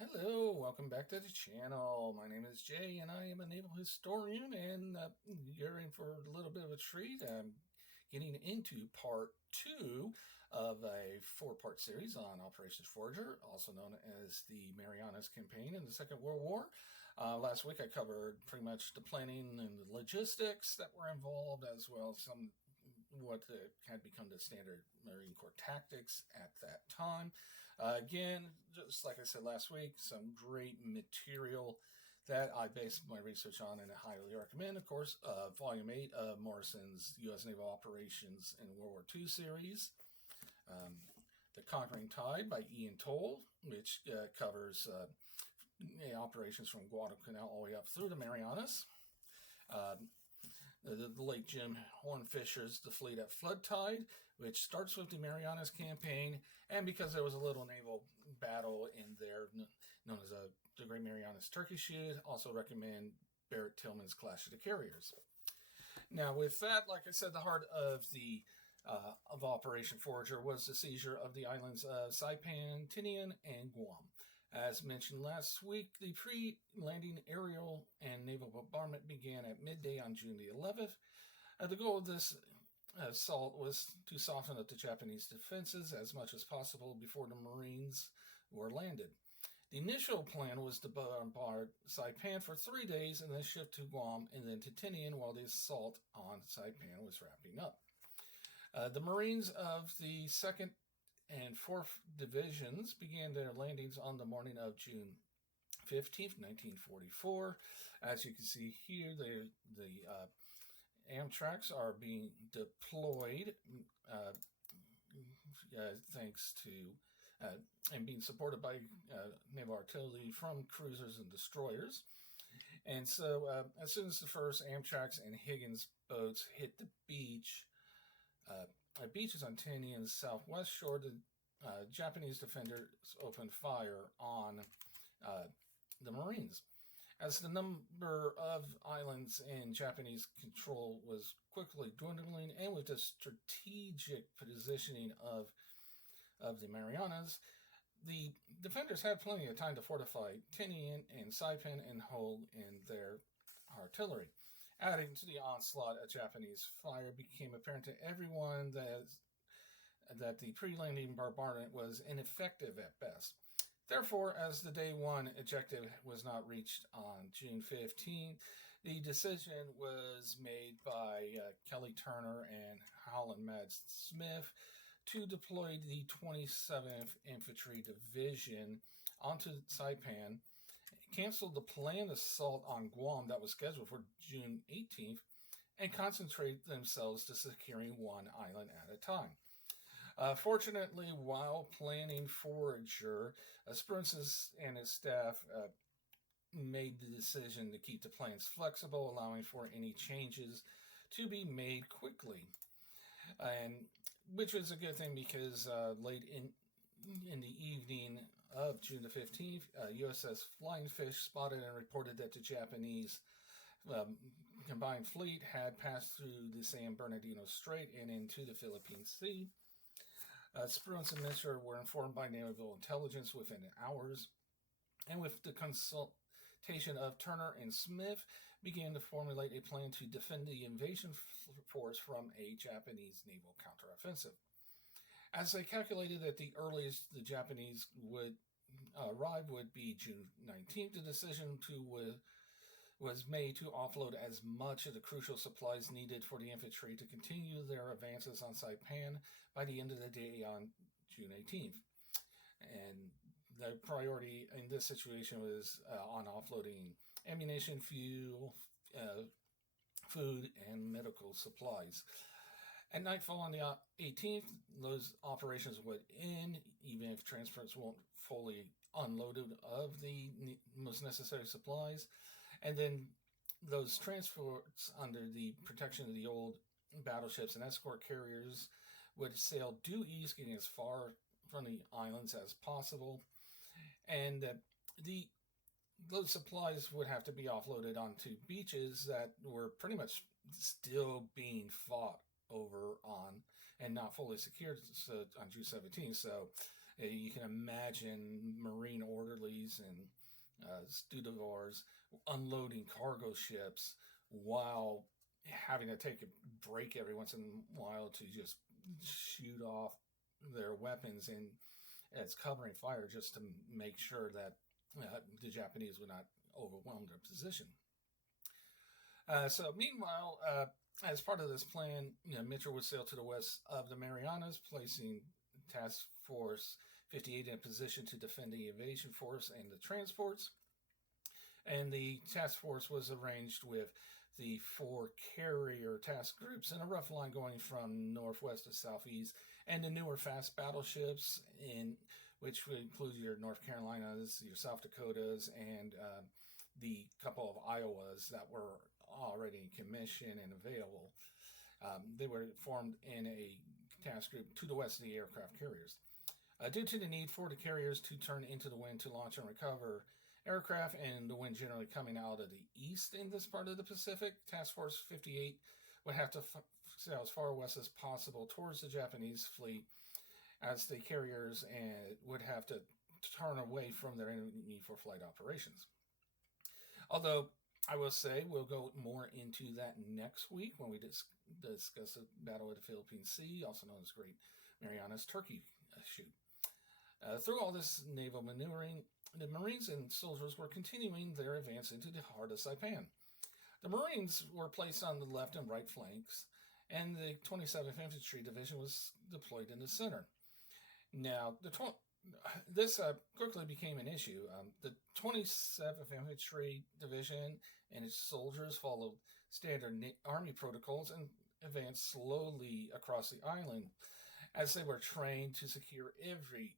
Hello, welcome back to the channel. My name is Jay and I am a naval historian, and you're in for a little bit of a treat. I'm getting into part two of a four-part series on Operation Forager, also known as the Marianas Campaign in the Second World War. Last week I covered pretty much the planning and the logistics that were involved, as well as some what had become the standard Marine Corps tactics at that time. Again, just like I said last week, some great material that I based my research on and I highly recommend. Of course, Volume 8 of Morrison's U.S. Naval Operations in World War II series. The Conquering Tide by Ian Toll, which covers operations from Guadalcanal all the way up through the Marianas. The late Jim Hornfisher's The Fleet at Flood Tide, which starts with the Marianas Campaign, and because there was a little naval battle in there known as the Great Marianas Turkish Shoot, also recommend Barrett Tillman's Clash of the Carriers. Now, with that, like I said, the heart of the of Operation Forager was the seizure of the islands of Saipan, Tinian, and Guam. As mentioned last week, the pre-landing aerial and naval bombardment began at midday on June the 11th. The goal of this assault was to soften up the Japanese defenses as much as possible before the Marines were landed. The initial plan was to bombard Saipan for 3 days and then shift to Guam and then to Tinian while the assault on Saipan was wrapping up. The Marines of the 2nd and 4th Divisions began their landings on the morning of June 15th, 1944. As you can see here, the Amtraks are being deployed thanks to and being supported by naval artillery from cruisers and destroyers. And so as soon as the first Amtraks and Higgins boats hit the beach, beaches on Tinian's southwest shore, the Japanese defenders opened fire on the Marines. As the number of islands in Japanese control was quickly dwindling, and with the strategic positioning of the Marianas, the defenders had plenty of time to fortify Tinian and Saipan and hold in their artillery. Adding to the onslaught of Japanese fire, became apparent to everyone that the pre-landing bombardment was ineffective at best. Therefore, as the day one objective was not reached on June 15, the decision was made by Kelly Turner and Howland Mads Smith to deploy the 27th Infantry Division onto Saipan, canceled the planned assault on Guam that was scheduled for June 18th, and concentrate themselves to securing one island at a time. Fortunately, while planning Forager, Spruance and his staff made the decision to keep the plans flexible, allowing for any changes to be made quickly, and which was a good thing because late in the evening of June the 15th, USS Flying Fish spotted and reported that the Japanese combined fleet had passed through the San Bernardino Strait and into the Philippine Sea. Spruance and Mitchell were informed by naval intelligence within hours, and with the consultation of Turner and Smith, began to formulate a plan to defend the invasion force from a Japanese naval counteroffensive. As they calculated that the earliest the Japanese would arrive would be June 19th, the decision was made to offload as much of the crucial supplies needed for the infantry to continue their advances on Saipan by the end of the day on June 18th. And the priority in this situation was on offloading ammunition, fuel, food, and medical supplies. At nightfall on the 18th, those operations would end, even if transports weren't fully unloaded of the most necessary supplies. And then those transports, under the protection of the old battleships and escort carriers, would sail due east, getting as far from the islands as possible. And those supplies would have to be offloaded onto beaches that were pretty much still being fought over on and not fully secured on June 17th. So you can imagine Marine orderlies Japanese and Studevars unloading cargo ships while having to take a break every once in a while to just shoot off their weapons and as covering fire just to make sure that the Japanese would not overwhelm their position. So meanwhile, as part of this plan, Mitchell would sail to the west of the Marianas, placing Task Force 58 in a position to defend the invasion force and the transports. And the task force was arranged with the 4 carrier task groups in a rough line going from northwest to southeast, and the newer fast battleships, which would include your North Carolinas, your South Dakotas, and the couple of Iowas that were already in commission and available. They were formed in a task group to the west of the aircraft carriers. Due to the need for the carriers to turn into the wind to launch and recover aircraft, and the wind generally coming out of the east in this part of the Pacific, Task Force 58 would have to sail as far west as possible towards the Japanese fleet, as the carriers would have to turn away from their enemy for flight operations. Although I will say we'll go more into that next week when we discuss the Battle of the Philippine Sea, also known as Great Marianas Turkey Shoot. Through all this naval maneuvering, the Marines and soldiers were continuing their advance into the heart of Saipan. The Marines were placed on the left and right flanks, and the 27th Infantry Division was deployed in the center. Now, this quickly became an issue. The 27th Infantry Division and its soldiers followed standard Army protocols and advanced slowly across the island, as they were trained to secure every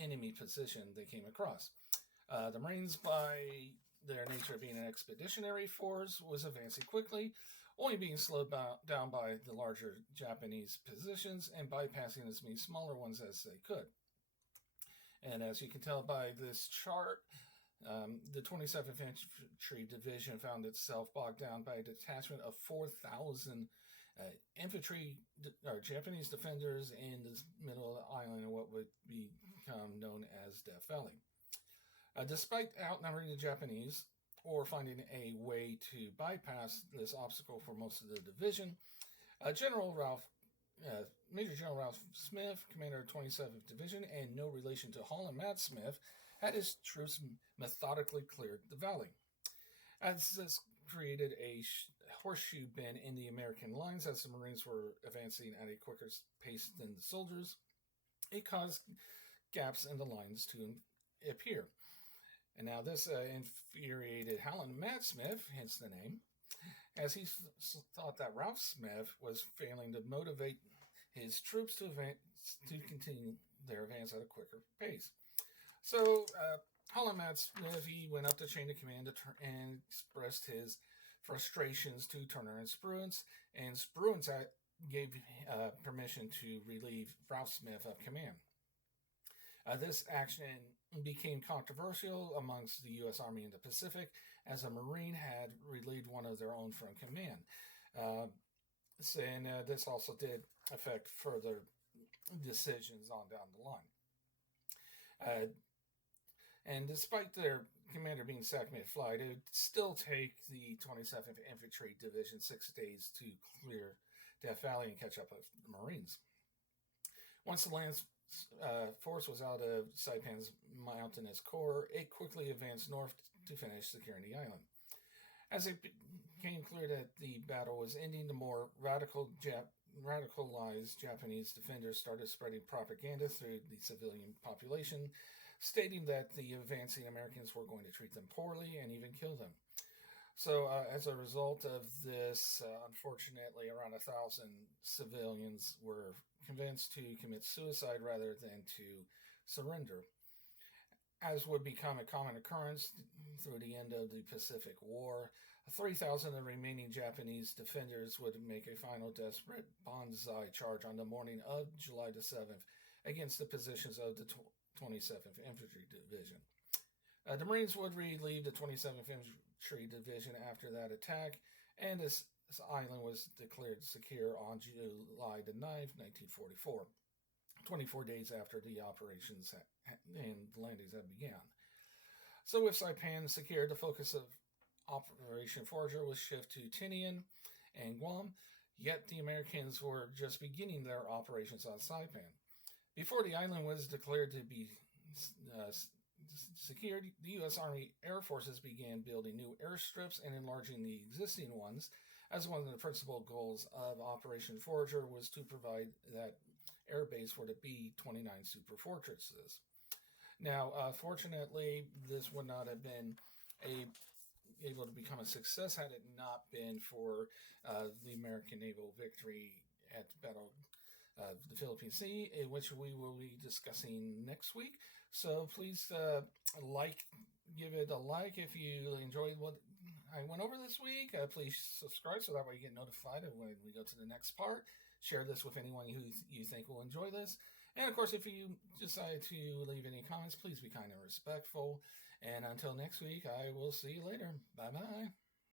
enemy position they came across. The Marines, by their nature of being an expeditionary force, was advancing quickly, only being slowed down by the larger Japanese positions and bypassing as many smaller ones as they could. And as you can tell by this chart, the 27th Infantry Division found itself bogged down by a detachment of 4,000 infantry or Japanese defenders in the middle of the island in what would become known as Death Valley. Despite outnumbering the Japanese or finding a way to bypass this obstacle for most of the division, Major General Ralph Smith, commander of 27th Division, and no relation to Hall and Matt Smith, had his troops methodically cleared the valley. As this created a horseshoe bend in the American lines as the Marines were advancing at a quicker pace than the soldiers, it caused gaps in the lines to appear. And now this infuriated Howland Matt Smith, hence the name, as he thought that Ralph Smith was failing to motivate his troops to continue their advance at a quicker pace. So Howland Matt Smith, he went up the chain of command and expressed his frustrations to Turner and Spruance, and Spruance gave permission to relieve Ralph Smith of command. This action became controversial amongst the U.S. Army in the Pacific, as a Marine had relieved one of their own from command. And this also did affect further decisions on down the line. And despite their commander being sacked mid-flight, it would still take the 27th Infantry Division 6 days to clear Death Valley and catch up with the Marines. Once the land force was out of Saipan's mountainous core, it quickly advanced north to finish securing the island. As it became clear that the battle was ending, the more radicalized Japanese defenders started spreading propaganda through the civilian population, stating that the advancing Americans were going to treat them poorly and even kill them. So as a result of this, unfortunately, around 1,000 civilians were convinced to commit suicide rather than to surrender. As would become a common occurrence through the end of the Pacific War, 3,000 of the remaining Japanese defenders would make a final desperate banzai charge on the morning of July the 7th against the positions of the 27th Infantry Division. The Marines would relieve the 27th Infantry Division after that attack, and this island was declared secure on July the 9th, 1944, 24 days after the operations and landings had begun. So with Saipan secured, the focus of Operation Forager was shifted to Tinian and Guam, yet the Americans were just beginning their operations on Saipan. Before the island was declared to be uh, secured, the U.S. Army Air Forces began building new airstrips and enlarging the existing ones, as one of the principal goals of Operation Forager was to provide that air base for the B-29 super fortresses. Now, fortunately, this would not have been able to become a success had it not been for the American naval victory at the Battle of the Philippine Sea, in which we will be discussing next week. So please give it a like if you enjoyed what I went over this week. Please subscribe so that way you get notified of when we go to the next part. Share this with anyone who you think will enjoy this. And of course, if you decide to leave any comments, please be kind and respectful. And until next week, I will see you later. Bye-bye.